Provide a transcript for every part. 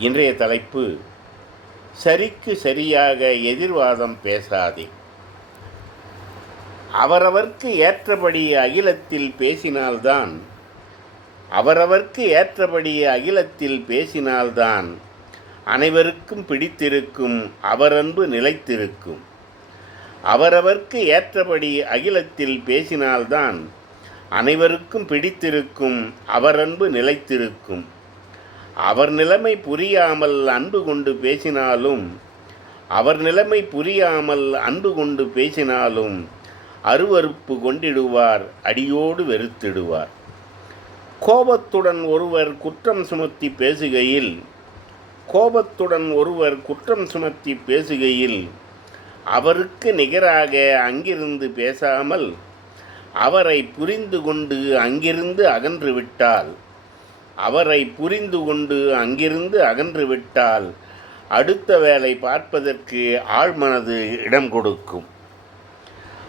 இன்றைய தலைப்பு சரிக்கு சரியாக எதிர்வாதம் பேசாதே. அவரவர்க்கு ஏற்றபடி அகிலத்தில் பேசினால்தான் அவரவர்க்கு ஏற்றபடி அகிலத்தில் பேசினால்தான் அனைவருக்கும் பிடித்திருக்கும் அவரன்பு நிலைத்திருக்கும். அவரவர்க்கு ஏற்றபடி அகிலத்தில் பேசினால்தான் அனைவருக்கும் பிடித்திருக்கும் அவரன்பு நிலைத்திருக்கும். அவர் நிலைமை புரியாமல் அன்பு கொண்டு பேசினாலும் அவர் நிலைமை புரியாமல் அன்பு கொண்டு பேசினாலும் அருவருப்பு கொண்டிடுவார் அடியோடு வெறுத்திடுவார். கோபத்துடன் ஒருவர் குற்றம் சுமத்தி பேசுகையில் கோபத்துடன் ஒருவர் குற்றம் சுமத்தி பேசுகையில் அவருக்கு நிகராக அங்கிருந்து பேசாமல் அவரை புரிந்து கொண்டு அங்கிருந்து அகன்று விட்டால் அவரை புரிந்து கொண்டு அங்கிருந்து அகன்று விட்டால் அடுத்த வேலை பார்ப்பதற்கு ஆழ்மனது இடம் கொடுக்கும்.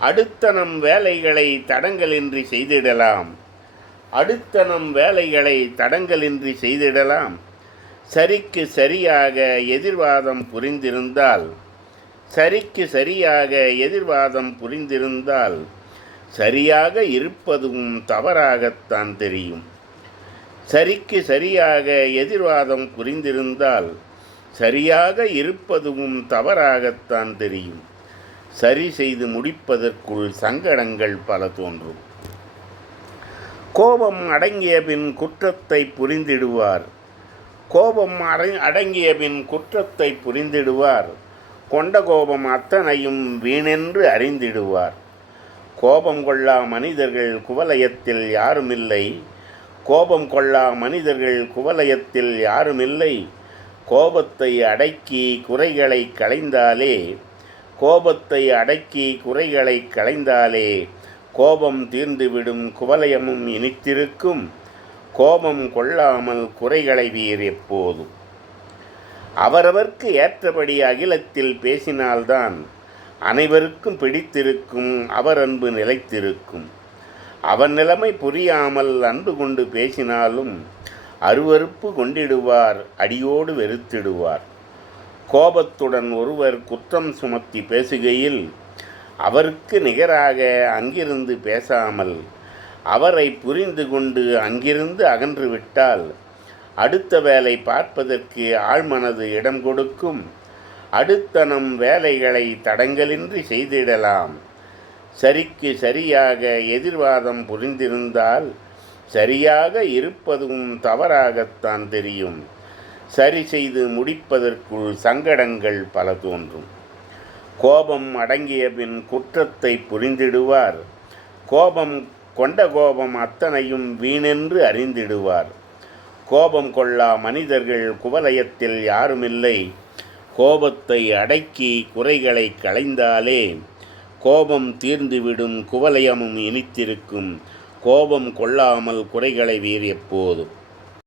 அடுத்த நம் வேலைகளை தடங்கலின்றி செய்திடலாம். அடுத்த நம் வேலைகளை தடங்கலின்றி செய்திடலாம். சரிக்கு சரியாக எதிர்வாதம் புரிந்திருந்தால் சரிக்கு சரியாக எதிர்வாதம் புரிந்திருந்தால் சரியாக இருப்பதும் தவறாகத்தான் தெரியும். சரிக்கு சரியாக எதிர்வாதம் புரிந்திருந்தால் சரியாக இருப்பதும் தவறாகத்தான் தெரியும். சரி செய்து முடிப்பதற்குள் சங்கடங்கள் பல தோன்றும். கோபம் அடங்கிய பின் குற்றத்தை புரிந்திடுவார். கோபம் அடங்கிய பின் குற்றத்தை புரிந்திடுவார். கொண்ட கோபம் அத்தனையும் வீணென்று அறிந்திடுவார். கோபம் கொள்ளா மனிதர்கள் குவலயத்தில் யாருமில்லை. கோபம் கொள்ளா மனிதர்கள் குவலயத்தில் யாருமில்லை. கோபத்தை அடக்கி குறைகளை களைந்தாலே கோபத்தை அடக்கி குறைகளை களைந்தாலே கோபம் தீர்ந்துவிடும் குவலயமும் இனித்திருக்கும். கோபம் கொள்ளாமல் குறைகளை வீர் எப்போதும். அவரவர்க்கு ஏற்றபடி அகிலத்தில் பேசினால்தான் அனைவருக்கும் பிடித்திருக்கும் அவர் அன்பு நிலைத்திருக்கும். அவன் நிலைமை புரியாமல் அன்பு கொண்டு பேசினாலும் அருவருப்பு கொண்டிடுவார் அடியோடு வெறுத்திடுவார். கோபத்துடன் ஒருவர் குற்றம் சுமத்தி பேசுகையில் அவருக்கு நிகராக அங்கிருந்து பேசாமல் அவரை புரிந்து கொண்டு அங்கிருந்து அகன்று விட்டால் அடுத்த வேலை பார்ப்பதற்கு ஆழ்மனது இடம் கொடுக்கும். அடுத்த நம் வேலைகளை தடங்கலின்றி செய்திடலாம். சரிக்கு சரியாக எதிர்வாதம் புரிந்திருந்தால் சரியாக இருப்பதும் தவறாகத்தான் தெரியும். சரி செய்து முடிப்பதற்குள் சங்கடங்கள் பல தோன்றும். கோபம் அடங்கிய பின் குற்றத்தை புரிந்திடுவார். கோபம் கொண்ட கோபம் அத்தனையும் வீணென்று அறிந்திடுவார். கோபம் கொள்ளா மனிதர்கள் குவலயத்தில் யாருமில்லை. கோபத்தை அடக்கி குறைகளை களைந்தாலே கோபம் தீர்ந்துவிடும் குவலயமும் இனித்திருக்கும். கோபம் கொள்ளாமல் குறைகளை வீர் எப்போதும்